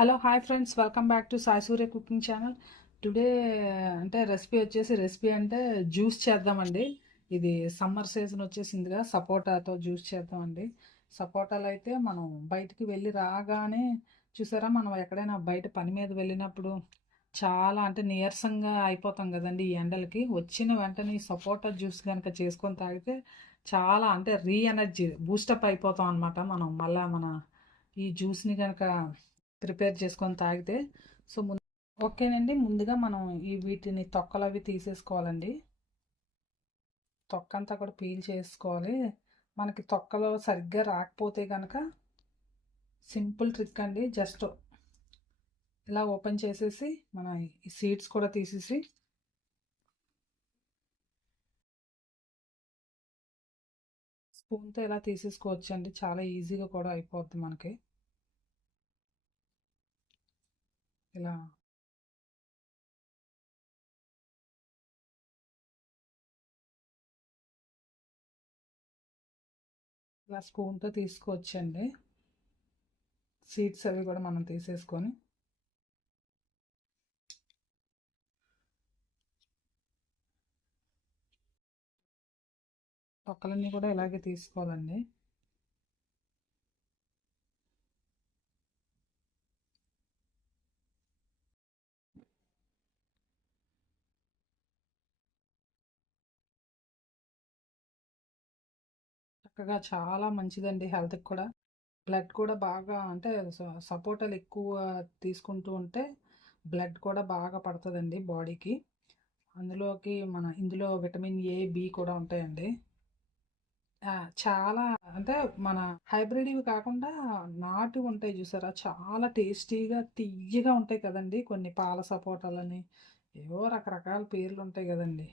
Hello hi friends, welcome back to Sai Surya cooking channel. Today అంటే recipe అంటే juice చేద్దామండి. ఇది సమ్మర్ సీజన్ వచ్చేసిందిగా, సపోటాతో జ్యూస్ చేద్దామండి. సపోటాలు అయితే మనం బయటికి వెళ్ళి రాగానే చూసారా, మనం ఎక్కడైనా బయట పని మీద వెళ్ళినప్పుడు చాలా అంటే నీరసంగా అయిపోతాం కదండి. ఈ ఎండలకి వచ్చిన వెంటనే ఈ సపోటా జ్యూస్ కనుక చేసుకొని తాగితే చాలా అంటే ఎనర్జీ బూస్టప్ అయిపోతాం అనమాట. మనం మళ్ళా ఈ జ్యూస్ని కనుక ప్రిపేర్ చేసుకొని తాగితే. సో ఓకేనండి, ముందుగా మనం వీటిని తొక్కలు అవి తీసేసుకోవాలండి. తొక్క అంతా కూడా పీల్ చేసుకోవాలి. మనకి తొక్కలో సరిగ్గా రాకపోతే కనుక సింపుల్ ట్రిక్ అండి, జస్ట్ ఇలా ఓపెన్ చేసేసి మన ఈ సీడ్స్ కూడా తీసేసి స్పూన్తో ఇలా తీసేసుకోవచ్చు అండి. చాలా ఈజీగా కూడా అయిపోద్ది మనకి. ఇలా ఇలా స్పూన్తో తీసుకోవచ్చండి. సీడ్స్ అవి కూడా మనం తీసేసుకొని తొక్కలన్నీ కూడా ఇలాగే తీసుకోవాలండి. చక్కగా చాలా మంచిదండి హెల్త్కి కూడా. బ్లడ్ కూడా బాగా అంటే సపోటాలు ఎక్కువ తీసుకుంటూ ఉంటే బ్లడ్ కూడా బాగా పడుతుందండి బాడీకి. ఇందులో విటమిన్ ఏ, బి కూడా ఉంటాయండి. చాలా అంటే మన హైబ్రిడ్ ఇవి కాకుండా నాటు ఉంటాయి చూసారా, చాలా టేస్టీగా తియ్యగా ఉంటాయి కదండి. కొన్ని పాల సపోటాలని ఏవో రకరకాల పేర్లు ఉంటాయి కదండి.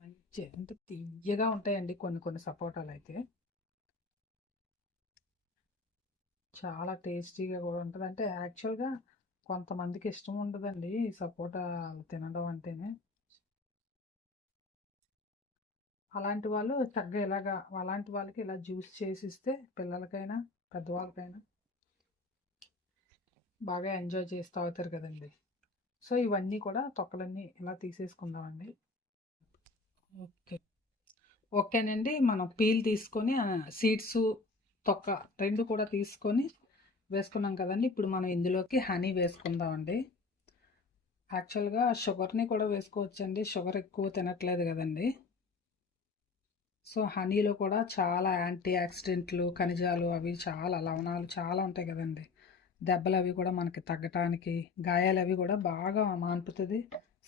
మంచి అంటే తియ్యగా ఉంటాయండి కొన్ని కొన్ని సపోటాలు అయితే. చాలా టేస్టీగా కూడా ఉంటుంది. అంటే యాక్చువల్గా కొంతమందికి ఇష్టం ఉండదండి ఈ సపోటా తినడం అంటేనే. అలాంటి వాళ్ళు చక్కగా అలాంటి వాళ్ళకి ఇలా జ్యూస్ చేసి ఇస్తే పిల్లలకైనా పెద్దవాళ్ళకైనా బాగా ఎంజాయ్ చేసి తాగుతారు కదండి. సో ఇవన్నీ కూడా తొక్కలన్నీ ఇలా తీసేసుకుందామండి. ఓకే, ఓకేనండి. మనం పీల్ తీసుకొని సీడ్స్ తొక్క రెండు కూడా తీసుకొని వేసుకున్నాం కదండి. ఇప్పుడు మనం ఇందులోకి హనీ వేసుకుందామండి. యాక్చువల్గా షుగర్ని కూడా వేసుకోవచ్చండి, షుగర్ ఎక్కువ తినట్లేదు కదండి. సో హనీలో కూడా చాలా యాంటీ ఆక్సిడెంట్లు, ఖనిజాలు, అవి చాలా లవణాలు చాలా ఉంటాయి కదండి. దెబ్బలు అవి కూడా మనకి తగ్గటానికి, గాయాలు అవి కూడా బాగా మాన్పుతుంది.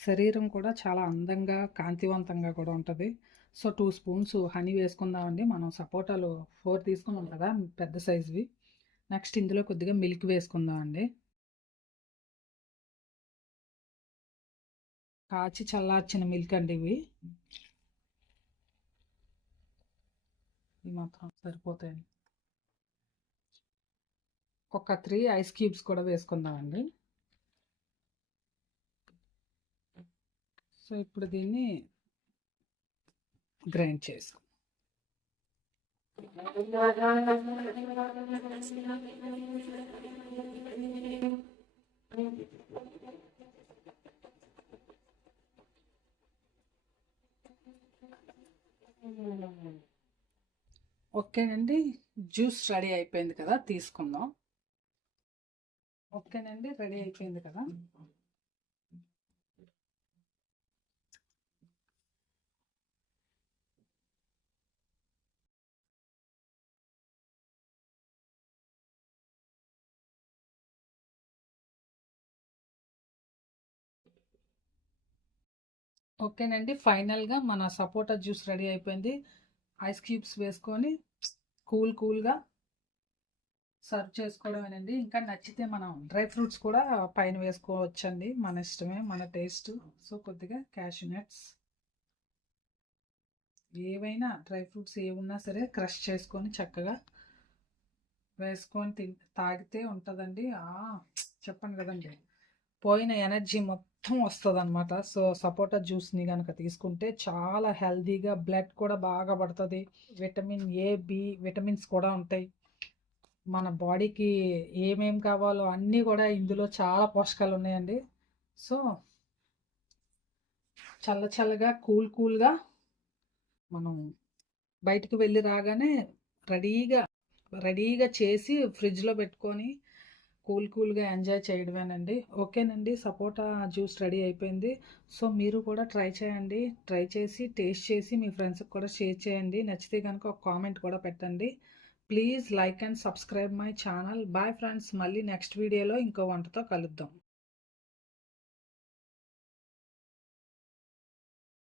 శరీరం కూడా చాలా అందంగా కాంతివంతంగా కూడా ఉంటుంది. సో 2 స్పూన్స్ హనీ వేసుకుందామండి. మనం సపోటాలు 4 తీసుకున్నాం కదా, పెద్ద సైజువి. నెక్స్ట్ ఇందులో కొద్దిగా మిల్క్ వేసుకుందామండి. కాచి చల్లార్చిన మిల్క్ అండి ఇవి. ఇవి మాత్రం సరిపోతాయండి. ఒక 3 ఐస్ క్యూబ్స్ కూడా వేసుకుందామండి. సో ఇప్పుడు దీన్ని గ్రైండ్ చేసుకో. ఓకేనండి, జ్యూస్ రెడీ అయిపోయింది కదా, తీసుకుందాం. ఓకేనండి, రెడీ అయిపోయింది కదా. ఓకేనండి, ఫైనల్గా మన సపోటా జ్యూస్ రెడీ అయిపోయింది. ఐస్ క్యూబ్స్ వేసుకొని కూల్గా సర్వ్ చేసుకోవడమేనండి. ఇంకా నచ్చితే మనం డ్రై ఫ్రూట్స్ కూడా పైన వేసుకోవచ్చండి, మన ఇష్టమే, మన టేస్ట్. సో కొద్దిగా క్యాషూ నట్స్, ఏవైనా డ్రై ఫ్రూట్స్ ఏమున్నా సరే క్రష్ చేసుకొని చక్కగా వేసుకొని తాగితే ఉంటుందండి. చెప్పండి కదండి, పోయిన ఎనర్జీ మొత్తం వస్తదనమాట. సో, సపోటా జ్యూస్‌ని గనక తీసుకుంటే చాలా హెల్తీగా బ్లడ్ కూడా బాగా పడతది. విటమిన్ ఏ, బి విటమిన్స్ కూడా ఉంటాయి. మన బాడీకి ఏమేం కావాలో అన్నీ కూడా ఇందులో చాలా పోషకాలున్నాయండి. సో, చల్లగా కూల్‌గా మనం బయటికి వెళ్ళి రాగానే రెడీగా, రెడీగా చేసి ఫ్రిడ్జ్‌లో పెట్టుకొని కూల్‌గా ఎంజాయ్ చేయడమేనండి. ఓకేనండి. సపోటా జ్యూస్ రెడీ అయిపోయింది. సో, మీరు కూడా ట్రై చేయండి. ట్రై చేసి, టేస్ట్ చేసి మీ ఫ్రెండ్స్‌కి కూడా షేర్ చేయండి. నచ్చితే గనుక ఒక కామెంట్ కూడా పెట్టండి. Please like and subscribe my channel. Bye friends. మళ్ళీ నెక్స్ట్ వీడియోలో ఇంకో వంటతో కలుద్దాం.